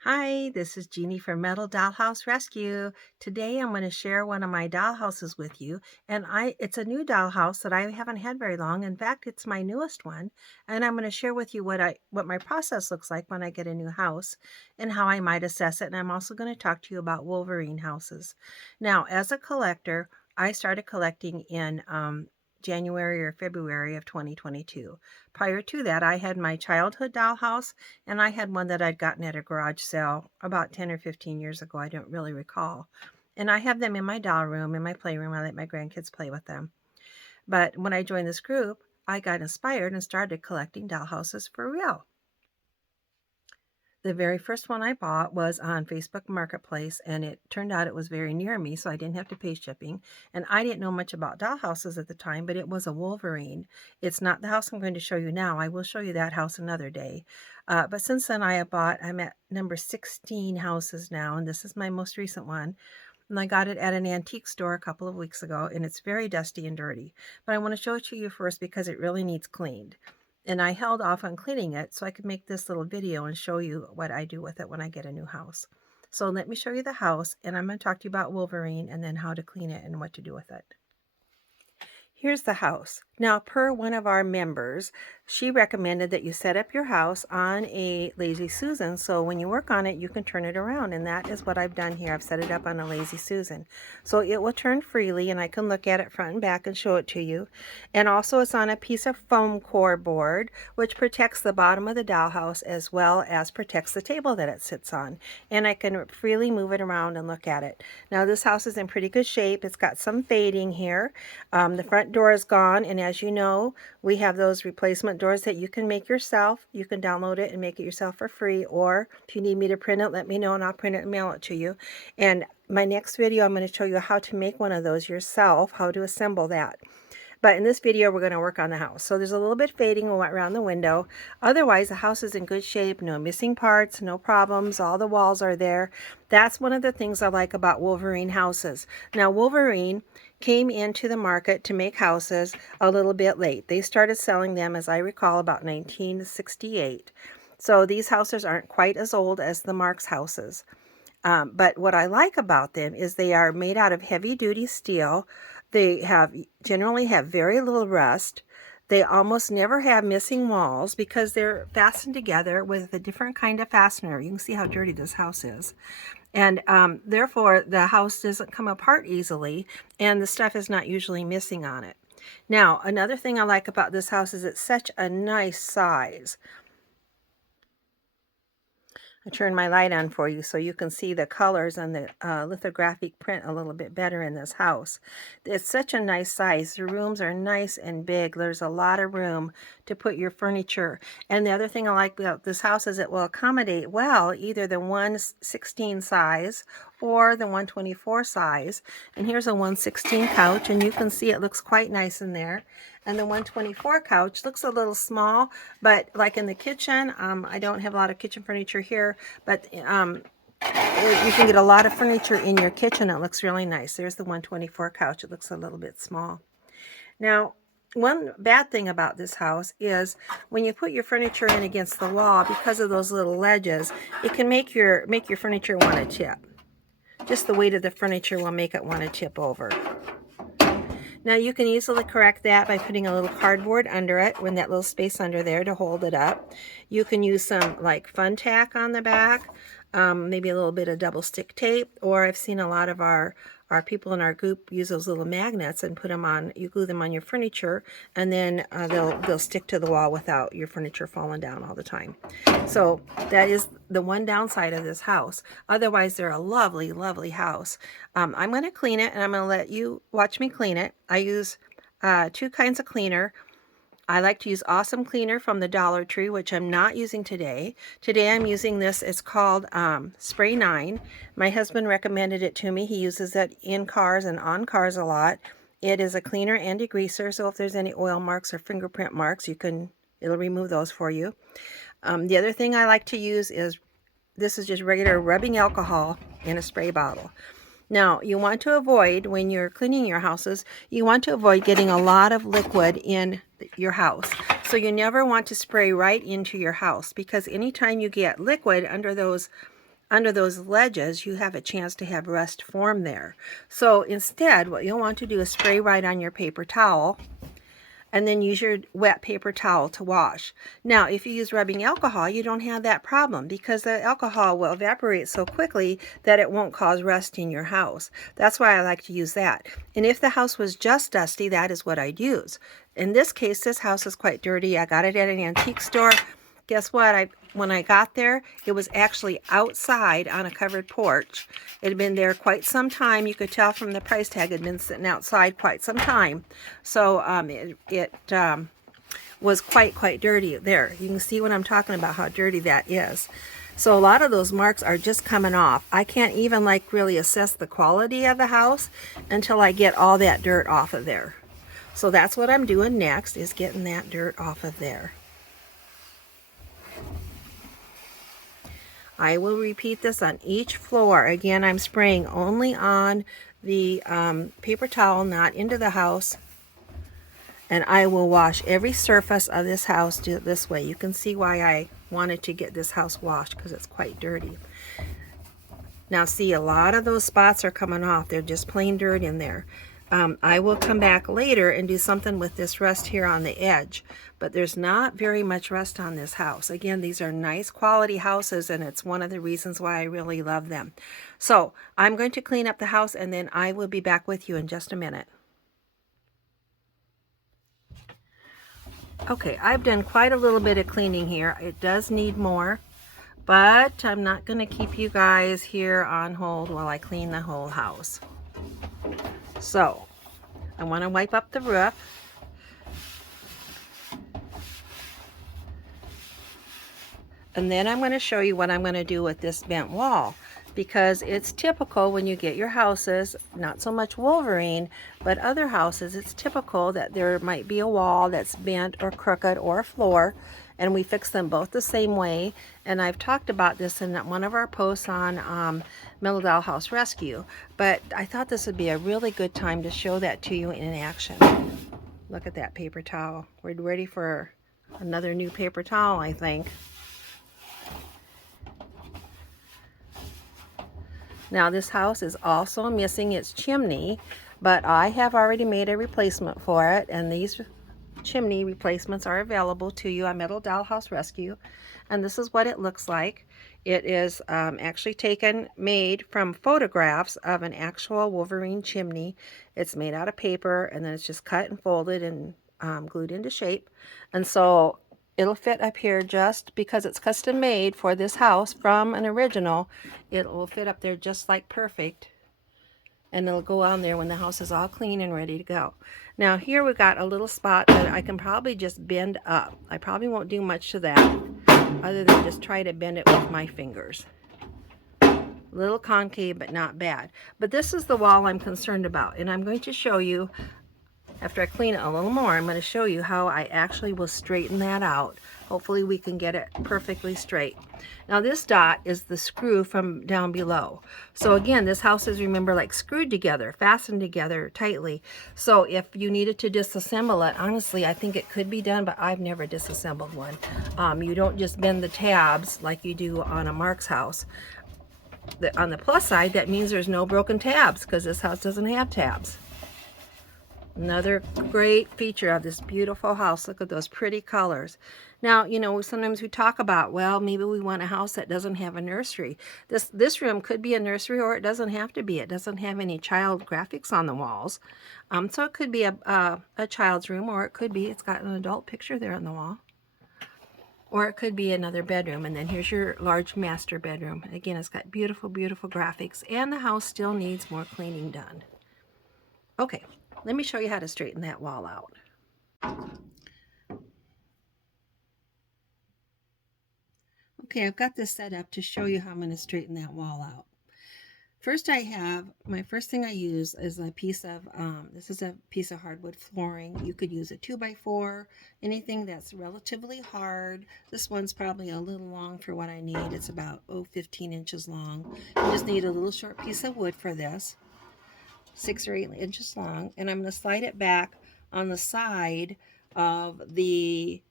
Hi, this is Jeannie from Metal Dollhouse Rescue. Today I'm going to share one of my dollhouses with you, and it's a new dollhouse that I haven't had very long. In fact, it's my newest one, and I'm going to share with you what my process looks like when I get a new house and how I might assess it. And I'm also going to talk to you about Wolverine houses. Now, as a collector, I started collecting in January or February of 2022. Prior to that, I had my childhood dollhouse, and I had one that I'd gotten at a garage sale about 10 or 15 years ago. I don't really recall. And I have them in my doll room, in my playroom. I let my grandkids play with them. But when I joined this group, I got inspired and started collecting dollhouses for real. The very first one I bought was on Facebook Marketplace, and it turned out it was very near me, so I didn't have to pay shipping. And I didn't know much about dollhouses at the time, but it was a Wolverine. It's not the house I'm going to show you now. I will show you that house another day. But since then, I'm at number 16 houses now, and this is my most recent one. And I got it at an antique store a couple of weeks ago, and it's very dusty and dirty. But I want to show it to you first because it really needs cleaned. And I held off on cleaning it so I could make this little video and show you what I do with it when I get a new house. So let me show you the house, and I'm going to talk to you about Wolverine and then how to clean it and what to do with it. Here's the house. Now, per one of our members, she recommended that you set up your house on a Lazy Susan, so when you work on it, you can turn it around, and that is what I've done here. I've set it up on a Lazy Susan. So it will turn freely, and I can look at it front and back and show it to you. And also it's on a piece of foam core board, which protects the bottom of the dollhouse as well as protects the table that it sits on. And I can freely move it around and look at it. Now, this house is in pretty good shape. It's got some fading here. The front door is gone, and as you know, we have those replacement doors that you can make yourself. You can download it and make it yourself for free, or if you need me to print it, let me know and I'll print it and mail it to you. And my next video, I'm going to show you how to make one of those yourself, how to assemble that. But in this video, we're going to work on the house. So there's a little bit fading around the window. Otherwise, the house is in good shape. No missing parts, no problems. All the walls are there. That's one of the things I like about Wolverine houses. Now, Wolverine came into the market to make houses a little bit late. They started selling them, as I recall, about 1968. So these houses aren't quite as old as the Marx houses. But what I like about them is they are made out of heavy-duty steel. They generally have very little rust. They almost never have missing walls because they're fastened together with a different kind of fastener. You can see how dirty this house is. And therefore, the house doesn't come apart easily, and the stuff is not usually missing on it. Now, another thing I like about this house is it's such a nice size. I turn my light on for you so you can see the colors on the lithographic print a little bit better in this house. It's such a nice size. The rooms are nice and big. There's a lot of room to put your furniture. And the other thing I like about this house is it will accommodate well either the 1/16 size or the 1/24 size. And here's a 1/16 couch, and you can see it looks quite nice in there. And the 1/24 couch looks a little small, but like in the kitchen, I don't have a lot of kitchen furniture here, but you can get a lot of furniture in your kitchen. It looks really nice. There's the 1/24 couch. It looks a little bit small. Now, one bad thing about this house is when you put your furniture in against the wall, because of those little ledges, it can make your furniture want to tip. Just the weight of the furniture will make it want to tip over. Now you can easily correct that by putting a little cardboard under it, when that little space under there to hold it up. You can use some like fun tack on the back, maybe a little bit of double stick tape, or I've seen a lot of our people in our group use those little magnets and put them on, you glue them on your furniture, and then they'll stick to the wall without your furniture falling down all the time. So that is the one downside of this house. Otherwise, they're a lovely, lovely house. I'm going to clean it, and I'm going to let you watch me clean it. I use two kinds of cleaner. I like to use Awesome Cleaner from the Dollar Tree, which I'm not using today. Today I'm using this. It's called Spray 9. My husband recommended it to me. He uses it in cars and on cars a lot. It is a cleaner and degreaser, so if there's any oil marks or fingerprint marks, it'll remove those for you. The other thing I like to use is, this is just regular rubbing alcohol in a spray bottle. Now, you want to avoid, when you're cleaning your houses, you want to avoid getting a lot of liquid in your house. So you never want to spray right into your house, because anytime you get liquid under those under those ledges, you have a chance to have rust form there. So instead, what you'll want to do is spray right on your paper towel, and then use your wet paper towel to wash. Now, if you use rubbing alcohol, you don't have that problem because the alcohol will evaporate so quickly that it won't cause rust in your house. That's why I like to use that. And if the house was just dusty, that is what I'd use. In this case, this house is quite dirty. I got it at an antique store. Guess what? When I got there, it was actually outside on a covered porch. It had been there quite some time. You could tell from the price tag it had been sitting outside quite some time. So it was quite dirty there. You can see what I'm talking about, how dirty that is. So a lot of those marks are just coming off. I can't even like really assess the quality of the house until I get all that dirt off of there. So that's what I'm doing next, is getting that dirt off of there. I will repeat this on each floor. Again, I'm spraying only on the paper towel, not into the house. And I will wash every surface of this house this way. You can see why I wanted to get this house washed, because it's quite dirty. Now see, a lot of those spots are coming off. They're just plain dirt in there. I will come back later and do something with this rust here on the edge, but there's not very much rust on this house. Again, these are nice quality houses, and it's one of the reasons why I really love them. So I'm going to clean up the house, and then I will be back with you in just a minute. Okay, I've done quite a little bit of cleaning here. It does need more, but I'm not going to keep you guys here on hold while I clean the whole house. So I want to wipe up the roof. And then I'm going to show you what I'm going to do with this bent wall, because it's typical when you get your houses, not so much Wolverine, but other houses, it's typical that there might be a wall that's bent or crooked, or a floor, and we fix them both the same way. And I've talked about this in one of our posts on Middle Dollhouse Rescue, but I thought this would be a really good time to show that to you in action. Look at that paper towel. We're ready for another new paper towel, I think. Now this house is also missing its chimney, but I have already made a replacement for it, and these chimney replacements are available to you on Middle Dollhouse Rescue. And this is what it looks like. It is actually made from photographs of an actual Wolverine chimney. It's made out of paper, and then it's just cut and folded and glued into shape. And so it'll fit up here just because it's custom made for this house from an original. It will fit up there just like perfect, and it'll go on there when the house is all clean and ready to go. Now here we got a little spot that I can probably just bend up. I probably won't do much to that other than just try to bend it with my fingers. A little concave, but not bad. But this is the wall I'm concerned about, and I'm going to show you, after I clean it a little more, I'm going to show you how I actually will straighten that out. Hopefully we can get it perfectly straight. Now this dot is the screw from down below. So again, this house is, remember, like screwed together, fastened together tightly. So if you needed to disassemble it, honestly, I think it could be done, but I've never disassembled one. You don't just bend the tabs like you do on a Mark's house. On the plus side, that means there's no broken tabs, because this house doesn't have tabs. Another great feature of this beautiful house. Look at those pretty colors. Now, you know, sometimes we talk about, well, maybe we want a house that doesn't have a nursery. This room could be a nursery, or it doesn't have to be. It doesn't have any child graphics on the walls. So it could be a child's room, or it could be, it's got an adult picture there on the wall. Or it could be another bedroom, and then here's your large master bedroom. Again, it's got beautiful, beautiful graphics, and the house still needs more cleaning done. Okay. Let me show you how to straighten that wall out. Okay, I've got this set up to show you how I'm going to straighten that wall out. First, my first thing I use is a piece of, this is a piece of hardwood flooring. You could use a 2x4, anything that's relatively hard. This one's probably a little long for what I need. It's about, 15 inches long. You just need a little short piece of wood for this. 6 or 8 inches long, and I'm going to slide it back on the side of the,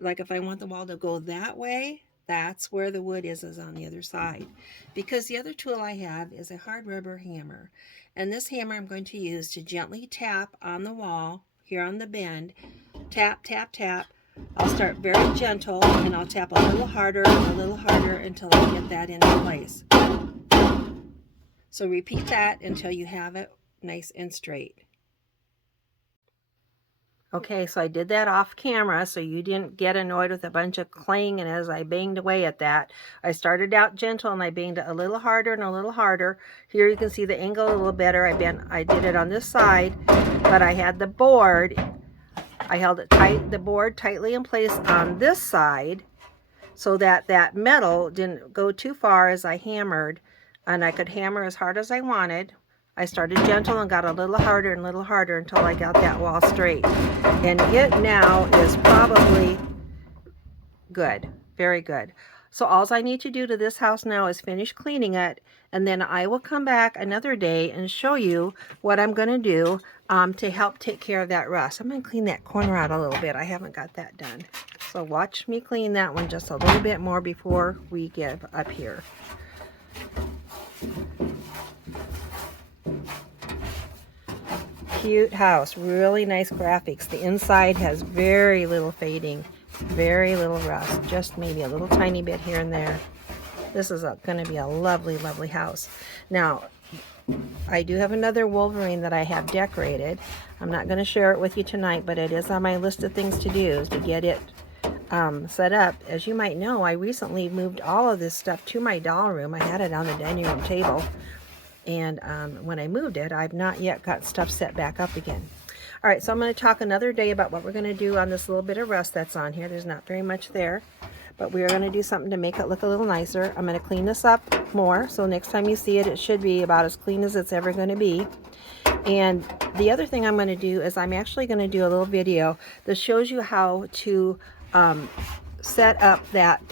like if I want the wall to go that way, That's where the wood is on the other side. Because the other tool I have is a hard rubber hammer. And this hammer I'm going to use to gently tap on the wall here on the bend. Tap, tap, tap. I'll start very gentle and I'll tap a little harder until I get that into place. So repeat that until you have it nice and straight. Okay, so I did that off camera so you didn't get annoyed with a bunch of clanging as I banged away at that. I started out gentle and I banged it a little harder and a little harder. Here you can see the angle a little better. I did it on this side, but I had the board. I held it tight, the board tightly in place on this side so that that metal didn't go too far as I hammered, and I could hammer as hard as I wanted. I started gentle and got a little harder and a little harder until I got that wall straight. And it now is probably good, very good. So all I need to do to this house now is finish cleaning it, and then I will come back another day and show you what I'm going to do to help take care of that rust. I'm going to clean that corner out a little bit. I haven't got that done. So watch me clean that one just a little bit more before we get up here. Cute house, really nice graphics. The inside has very little fading, very little rust, just maybe a little tiny bit here and there. This is going to be a lovely, lovely house. Now, I do have another Wolverine that I have decorated. I'm not going to share it with you tonight, but it is on my list of things to do to get it set up. As you might know, I recently moved all of this stuff to my doll room. I had it on the dining room table. And when I moved it, I've not yet got stuff set back up again. All right, so I'm going to talk another day about what we're going to do on this little bit of rust that's on here. There's not very much there, but we are going to do something to make it look a little nicer. I'm going to clean this up more, so next time you see it, it should be about as clean as it's ever going to be. And the other thing I'm going to do is I'm actually going to do a little video that shows you how to set up that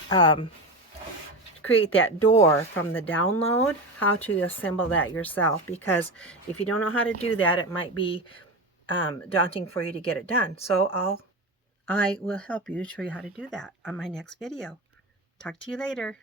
create that door from the download, how to assemble that yourself, because if you don't know how to do that, it might be daunting for you to get it done. So I will help you show you how to do that on my next video. Talk to you later.